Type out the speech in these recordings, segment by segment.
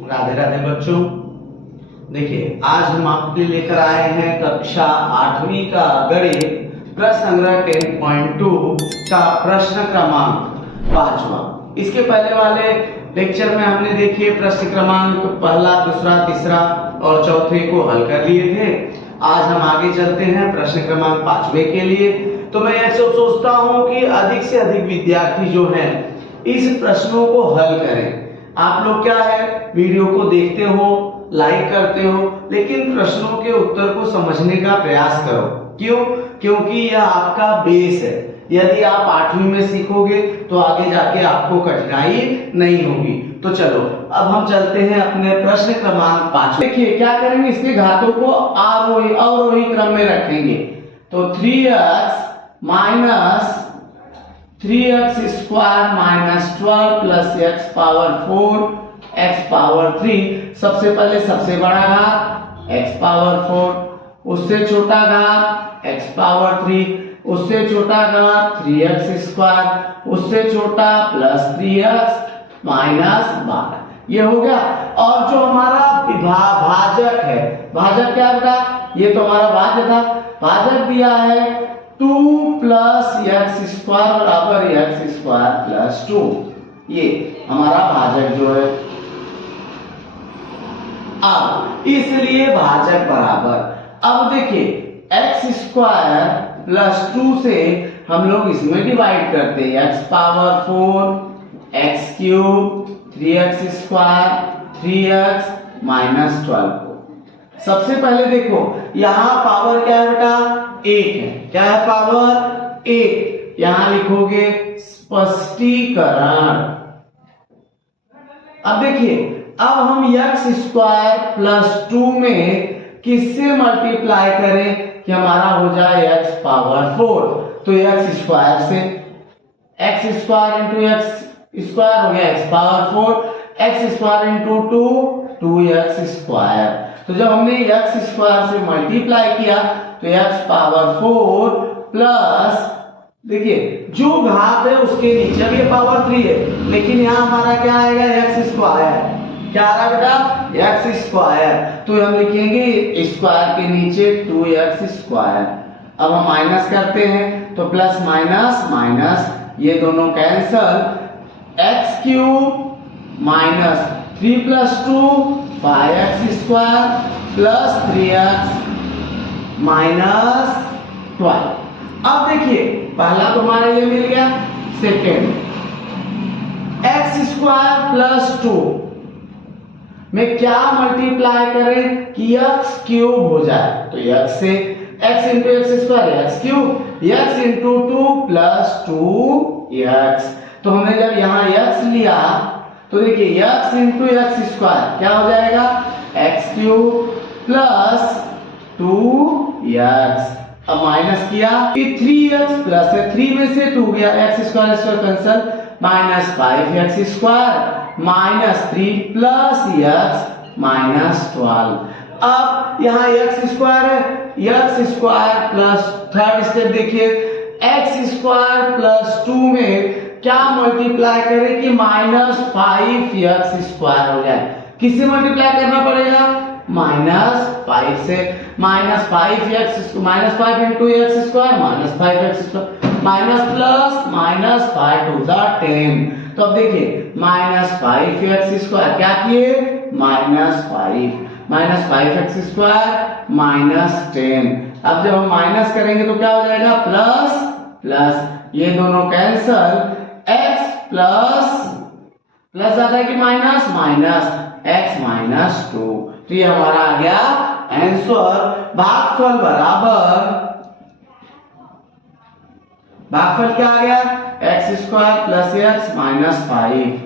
राधे राधे बच्चों। देखिए, आज हम आपके लिए लेकर आए हैं कक्षा 8वीं का गणित प्रश्न संग्रह 10.2 का प्रश्न क्रमांक 5वां। इसके पहले वाले लेक्चर में हमने देखिए प्रश्न क्रमांक पहला, दूसरा, तीसरा और चौथे को हल कर लिए थे। आज हम आगे चलते हैं प्रश्न क्रमांक 5वें के लिए। तो मैं ऐसे सोचता हूं कि अधिक से अधिक विद्यार्थी जो हैं इस प्रश्नों को हल करें। आप लोग क्या है, वीडियो को देखते हो, लाइक करते हो, लेकिन प्रश्नों के उत्तर को समझने का प्रयास करो। क्यों? क्योंकि यह आपका बेस है। यदि आप 8वीं में सीखोगे तो आगे जाके आपको कठिनाई नहीं होगी। तो चलो अब हम चलते हैं अपने प्रश्न क्रमांक 5। देखिए क्या करेंगे, इसके घातों को अवरोही क्रम में रखेंगे। तो 3x minus 3x square minus 12 plus x power 4 x power 3। सबसे पहले सबसे बड़ा घात x पावर 4, उससे छोटा घात x पावर 3, उससे छोटा घात 3x स्क्वायर, उससे छोटा प्लस 3x माइनस 12। ये हो गया। और जो हमारा भाजक है, भाजक क्या बेटा, ये तो हमारा भाज्य था। भाजक दिया है 2 प्लस x स्क्वायर बराबर x स्क्वायर प्लस 2। ये हमारा भाजक जो है। अब इसलिए भाजक बराबर, अब देखिए x स्क्वायर प्लस 2 से हम लोग इसमें डिवाइड करते हैं। x power 4 x cube 3x square 3x minus 12 को। सबसे पहले देखो यहां पावर क्या है बेटा, 1 है। क्या है पावर 1। यहां लिखोगे स्पष्टीकरण। अब देखिए, अब हम x स्क्वायर प्लस 2 में किससे मल्टीप्लाई करें कि हमारा हो जाए x पावर 4। तो x स्क्वायर से, x square into x square हो गया x power 4, x square into 2x square. तो जब हमने x स्क्वायर से मल्टीप्लाई किया तो x पावर 4 प्लस, देखिए जो घात है उसके नीचे भी पावर 3 है, लेकिन यहाँ हमारा क्या आएगा, x स्क्वायर। क्या आ रहा बेटा, x स्क्वायर। तो हम लिखेंगे स्क्वायर के नीचे 2x स्क्वायर। अब हम माइनस करते हैं तो प्लस माइनस माइनस, ये दोनों cancel. x cube minus 3 plus 2 5x square plus 3x minus 12। अब देखिए पहला तो हमारा ये मिल गया। सेकेंड, x स्क्वायर प्लस 2 में क्या मल्टीप्लाई करें कि x क्यूब हो जाए। तो x से x into x square x cube, x into 2 plus 2x। तो हमने जब यहाँ x लिया तो देखिए x इंटू एक्स स्क्वायर क्या हो जाएगा, x क्यूब प्लस 2x। अब माइनस किया कि 3x प्लस है, 3 में से 2 गया, x square square cancel, minus 5x square minus 3 plus x minus 12। अब यहाँ x स्क्वायर है, x square plus third step देखिए, x स्क्वायर प्लस 2 में क्या मल्टीप्लाई करें कि माइनस 5x स्क्वायर हो जाए। किससे मल्टीप्लाई करना पड़ेगा, माइनस 5 से। Minus 5x minus 5 into x square minus 5x square minus plus minus 5 to the 10। तो अब देखिए माइनस 5x स्क्वायर क्या किए, माइनस 5x स्क्वायर माइनस 10। अब जब हम माइनस करेंगे तो क्या हो जाएगा, प्लस प्लस, ये दोनों कैंसल, x प्लस प्लस आता है कि माइनस माइनस x माइनस 2। तो ये हमारा आ गया आंसर। भागफल बराबर, भागफल क्या आ गया, x square plus x minus 5।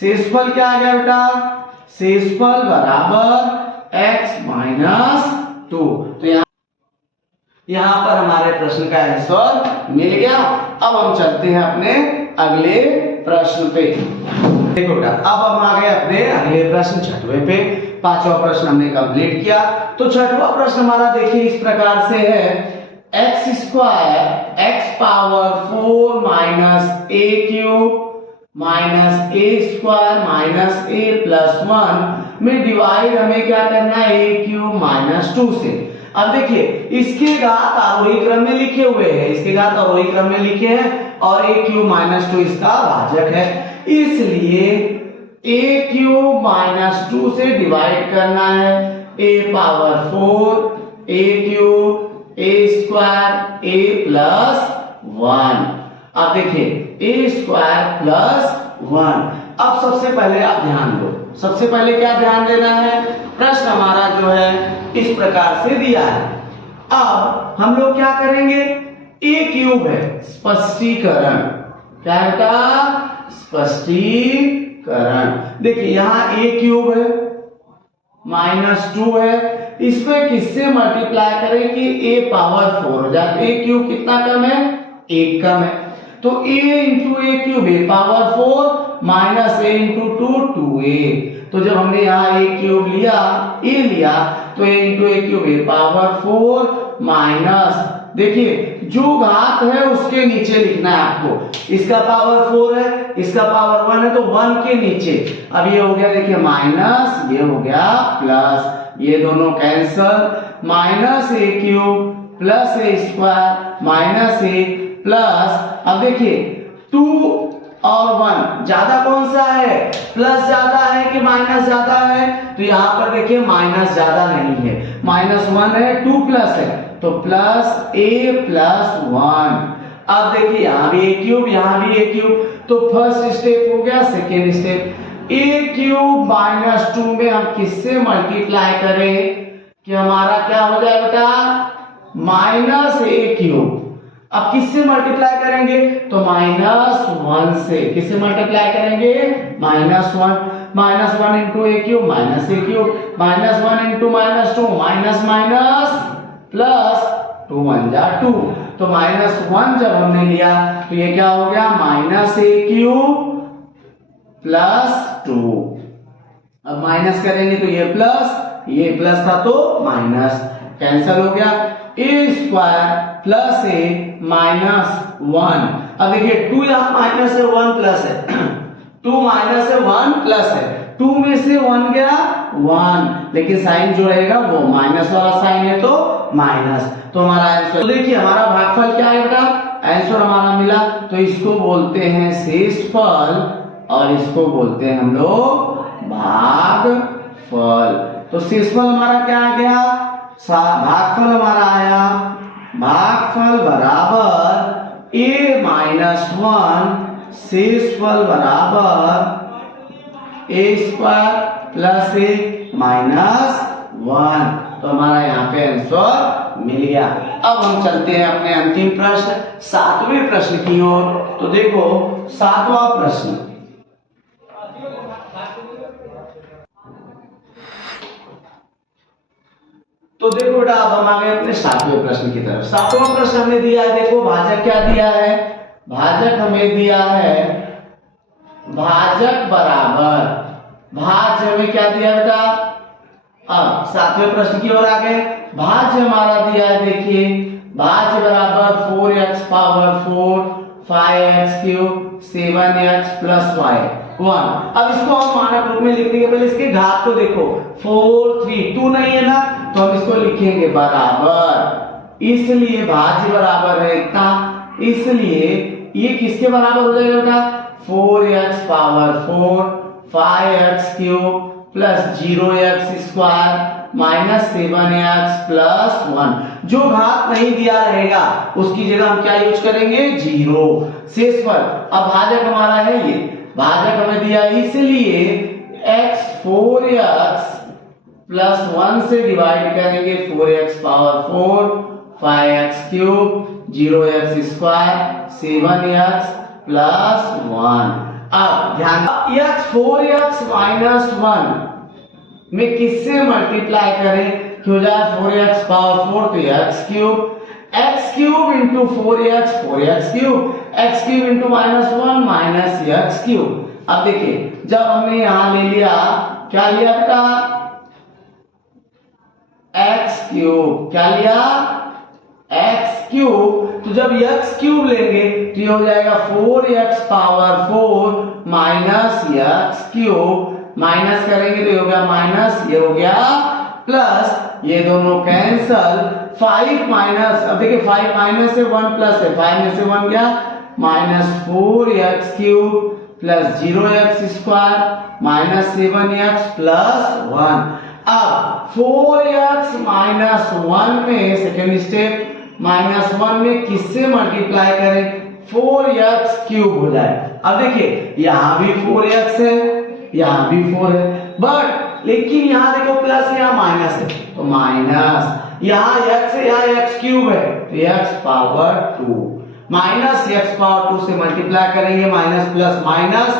शेषफल क्या आ गया बेटा, शेषफल बराबर x माइनस 2। तो यहाँ पर हमारे प्रश्न का आंसर मिल गया। अब हम चलते हैं अपने अगले प्रश्न पे। देखो बेटा, अब हम आ गए अपने अगले प्रश्न 6वें पे। 5वां प्रश्न हमने कंप्लीट किया। तो 6वां प्रश्न हमारा देखिए इस प्रकार से है, x square x power 4 minus a cube minus A square minus A plus 1 में डिवाइड हमें क्या करना है ए क्यूब माइनस 2 से। अब देखिए इसके घात आरोही क्रम में लिखे हुए हैं, इसके घात आरोही क्रम में लिखे हैं और ए क्यूब माइनस 2 इसका भाजक है, इसलिए ए क्यूब माइनस 2 से डिवाइड करना है ए पावर 4 ए क्यूब ए स्क्वायर ए प्लस 1। अब देखिए ए स्क्वायर प्लस 1। अब सबसे पहले आप ध्यान दो, सबसे पहले क्या ध्यान देना है, प्रश्न हमारा जो है इस प्रकार से दिया है। अब हम लोग क्या करेंगे, ए क्यूब है, स्पष्टीकरण, क्या है स्पष्टीकरण। देखिए यहां ए क्यूब है माइनस 2 है, इसको किससे मल्टीप्लाई करें कि ए पावर 4 हो जाए। ए क्यूब कितना कम है, 1 कम है, तो a into A cube A power 4 minus A into 2 2a। तो जब हमने यहाँ ए क्यूब लिया a लिया तो a into A cube A power 4 minus, देखिए जो घात है उसके नीचे लिखना है आपको, इसका पावर 4 है इसका पावर 1 है तो 1 के नीचे। अब ये हो गया देखिए माइनस, ये हो गया प्लस, ये दोनों cancel, minus A cube plus A square minus A plus, अब देखिए 2 और 1 ज्यादा कौन सा है, प्लस ज्यादा है कि माइनस ज्यादा है, तो यहां पर देखिए माइनस ज्यादा नहीं है, माइनस 1 है 2 प्लस है तो प्लस ए प्लस 1। अब देखिए यहां भी ए क्यूब यहां भी ए क्यूब, तो फर्स्ट स्टेप हो गया, सेकेंड स्टेप ए क्यूब माइनस 2 में हम किससे मल्टीप्लाई करें कि हमारा क्या हो जाए बेटा, माइनस ए क्यूब। अब किससे मल्टीप्लाई करेंगे तो माइनस 1 से, किससे मल्टीप्लाई करेंगे minus 1 into A cube minus A cube minus 1 into minus 2 minus minus plus 2 1 जा 2, तो माइनस 1 जब हमने लिया तो ये क्या हो गया माइनस ए क्यूब प्लस 2। अब माइनस करेंगे तो ये प्लस था तो माइनस कैंसल हो गया, ए स्क्वायर प्लस ए माइनस 1। अब देखिए 2 यहां माइनस है 1 प्लस है 2 माइनस है 1 प्लस है, 2 में से 1 गया 1, लेकिन साइन जो रहेगा वो माइनस वाला साइन है तो माइनस, तो हमारा आंसर, तो देखिए हमारा भागफल क्या है बेटा, आंसर हमारा मिला, तो इसको बोलते हैं शेषफल और इसको बोलते हैं हम लोग भागफल। तो शेषफल हमारा क्या आ गया, भागफल हमारा आया, भागफल बराबर a माइनस 1 शेषफल बराबर a square plus a minus 1, तो हमारा यहाँ पे आंसर मिल गया। अब हम चलते हैं अपने अंतिम प्रश्न 7वें प्रश्न की ओर। तो देखो 7वां प्रश्न, तो देखो बेटा अब हम आ गए अपने 7वें प्रश्न की तरफ। 7वां प्रश्न हमने दिया है, देखो भाजक क्या दिया है, भाजक हमें दिया है भाजक बराबर, भाज्य हमें क्या दिया बेटा, अब 7वें प्रश्न की ओर आ गए, भाज्य हमारा दिया है, देखिए भाज्य बराबर 4x power 4 5x cube 7x plus y 1। अब इसको हम मानक रूप में लिखने के पहले इसके घात को देखो, 4 3 2 नहीं है ना, तो हम इसको लिखेंगे बराबर, इसलिए भाज्य बराबर है इतना, इसलिए ये किसके बराबर हो जाएगा बेटा, 4x power 4 5x cube plus 0x square minus 7x plus 1। जो घात नहीं दिया रहेगा उसकी जगह हम क्या यूज करेंगे, 0। शेषफल, अब भाजक हमारा है ये, भाजक हमें दिया इसलिए x 4x प्लस 1 से डिवाइड करेंगे, 4x power 4 5x cube 0x square 7x plus 1। अब ध्यान, x 4x माइनस 1 में किससे मल्टीप्लाई करें कि हो जाए 4x पावर 4 तो x cube into 4x 4x cube, x cube into minus 1 minus x cube. अब देखिए जब हमने यहां ले लिया, क्या लिया बेटा, x क्यूब, क्या लिया x क्यूब, तो जब x क्यूब लेंगे तो ये हो जाएगा 4x power 4 minus x cube, minus करेंगे तो ये हो गया माइनस, ये हो गया प्लस, ये दोनों कैंसल, 5 माइनस, अब देखिए 5 माइनस से 1 प्लस है, 5 में से 1 गया, minus 4x cube plus 0x square minus 7x plus 1। अब 4x माइनस 1 में सेकेंड स्टेप, माइनस 1 में किससे मल्टीप्लाई करें, 4x क्यूब हो जाए। अब देखिए यहां भी 4x है, यहां भी 4 है, बट लेकिन यहां देखो प्लस है, यहां माइनस है, तो माइनस, यहां x है, यहां x क्यूब है, तो x power 2 minus x power 2 से मल्टीप्लाई करेंगे, minus plus minus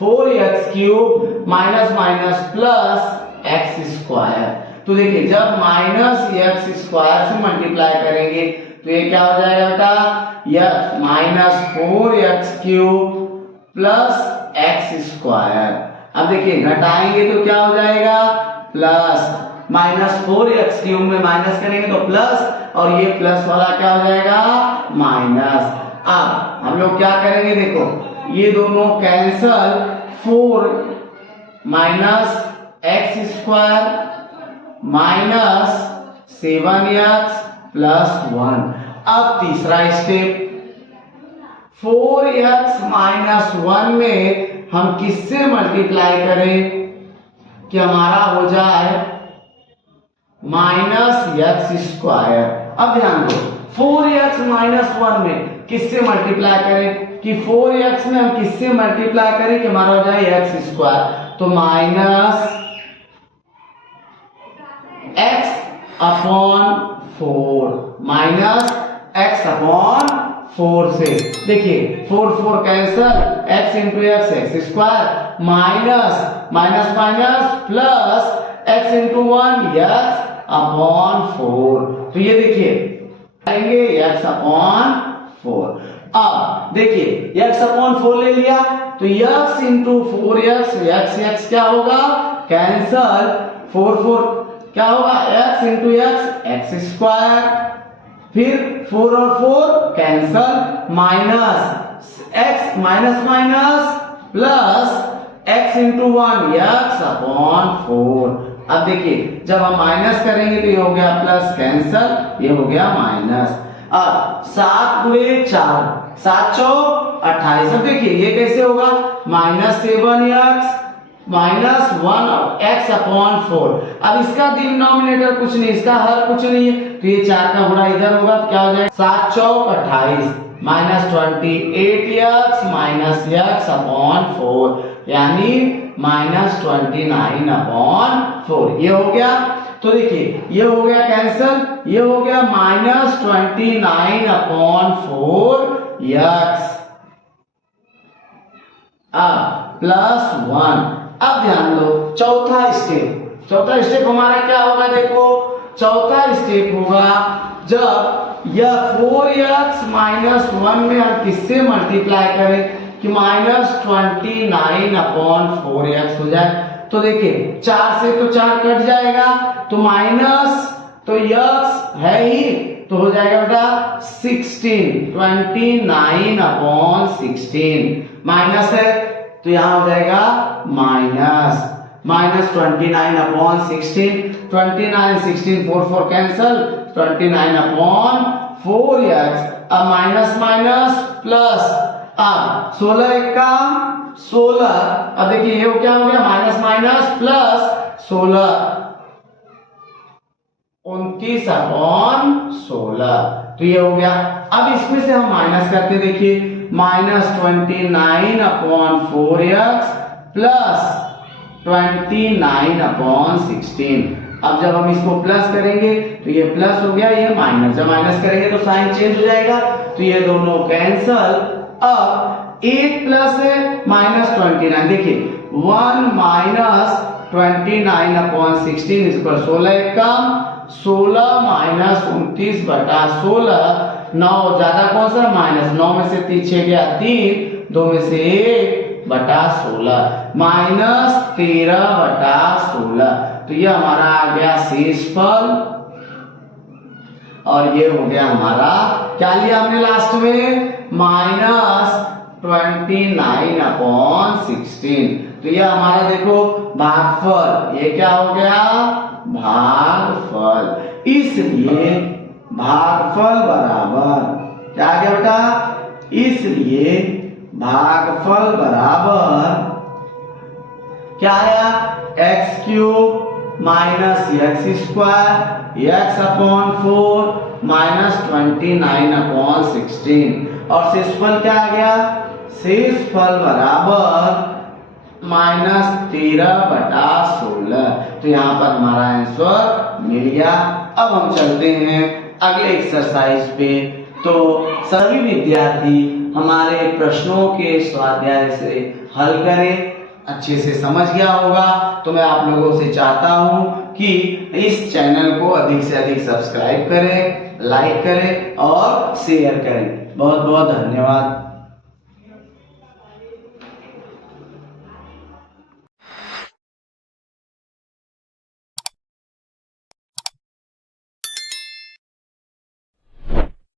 4x cube minus minus plus x square. तो देखिए जब माइनस x स्क्वायर से मल्टीप्लाई करेंगे तो ये क्या हो जाएगा बेटा, यह minus 4x cube plus x square. अब देखिए घटाएंगे तो क्या हो जाएगा, प्लस, माइनस 4x क्यूब में माइनस करेंगे तो प्लस, और ये प्लस वाला क्या हो जाएगा, माइनस। अब हम लोग क्या करेंगे, देखो ये दोनों cancel, 4 minus x square minus 7x plus 1। अब तीसरा स्टेप, 4x माइनस 1 में हम किससे मल्टीप्लाई करें कि हमारा हो जाए माइनस x स्क्वायर। अब ध्यान दो, 4x माइनस 1 में किससे मल्टीप्लाई करें कि 4x में हम किससे मल्टीप्लाई करें कि हमारा हो जाए x स्क्वायर, तो minus x upon 4, minus x upon 4 से, देखिए 4 cancel, x into x square minus minus minus plus x into 1 x upon 4। तो ये देखिए आएंगे x अपॉन 4। अब देखिए x अपॉन 4 ले लिया तो x इंटू 4x, x क्या होगा, कैंसल, 4 क्या होगा, x इंटू x स्क्वायर, फिर 4 और 4 cancel, minus x minus minus plus x into 1 x upon 4। अब देखिए जब हम माइनस करेंगे तो ये हो गया प्लस, कैंसल, ये हो गया माइनस। अब 7 गुणे 4, 7 चौक 28। अब देखिए ये कैसे होगा, minus 7x minus 1 x upon 4। अब इसका डिनोमिनेटर कुछ नहीं, इसका हर कुछ नहीं है, तो ये 4 का गुणा इधर होगा तो क्या हो जाएगा, 7 चौक 28 minus 28x minus x upon 4, यानी माइनस 29 अपॉन 4। ये हो गया, तो देखिए ये हो गया कैंसल, ये हो गया माइनस 29 अपॉन 4x, अब प्लस 1। अब ध्यान दो चौथा स्टेप हमारा क्या होगा, देखो चौथा स्टेप होगा जब यह 4x माइनस 1 में हम किससे मल्टीप्लाई करें कि माइनस 29 अपॉन 4x हो जाए। तो देखिए 4 से तो 4 कट जाएगा, तो माइनस, तो x है ही, तो हो जाएगा बेटा 16, 29 अपॉन 16, माइनस है तो यहां हो जाएगा minus, minus 29 upon 16, 29 16 4 cancel, 29 upon 4x। अब माइनस माइनस प्लस, अब 16 का 16, अब देखिए ये क्या हो गया, माइनस माइनस प्लस 16, 29 अपॉन 16, तो ये हो गया। अब इसमें से हम माइनस करते, देखिए minus 29 upon 4x plus 29 upon 16। अब जब हम इसको प्लस करेंगे तो ये प्लस हो गया, ये माइनस, जब माइनस करेंगे तो साइन चेंज हो जाएगा, तो ये दोनों कैंसल। अब 8 प्लस है माइनस 29, देखिए 1 माइनस 29 अपॉन 16 इस पर 16 कम, 16 माइनस 29 बटा 16, 9 ज्यादा कौन सा, माइनस, 9 में से 3 6 गया 3, 2 में से 1 बटा 16, माइनस 13 बटा 16। तो ये हमारा आ गया शेषफल। और ये हो गया हमारा, क्या लिया हमने लास्ट में, -29/16। तो ये हमारा देखो भागफल, ये क्या हो गया, भागफल। इसलिए भागफल बराबर क्या आ गया बेटा, इसलिए भागफल बराबर क्या आया, x³ -x² x/4 -29/16। और शेषफल क्या आ गया, शेषफल बराबर -13/16। तो यहाँ पर हमारा आंसर मिल गया। अब हम चलते हैं अगले एक्सरसाइज पे। तो सभी विद्यार्थी हमारे प्रश्नों के स्वाध्याय से हल करें, अच्छे से समझ गया होगा। तो मैं आप लोगों से चाहता हूं कि इस चैनल को अधिक से अधिक सब्सक्राइब करें, लाइक करें और शेयर करें। बहुत बहुत धन्यवाद।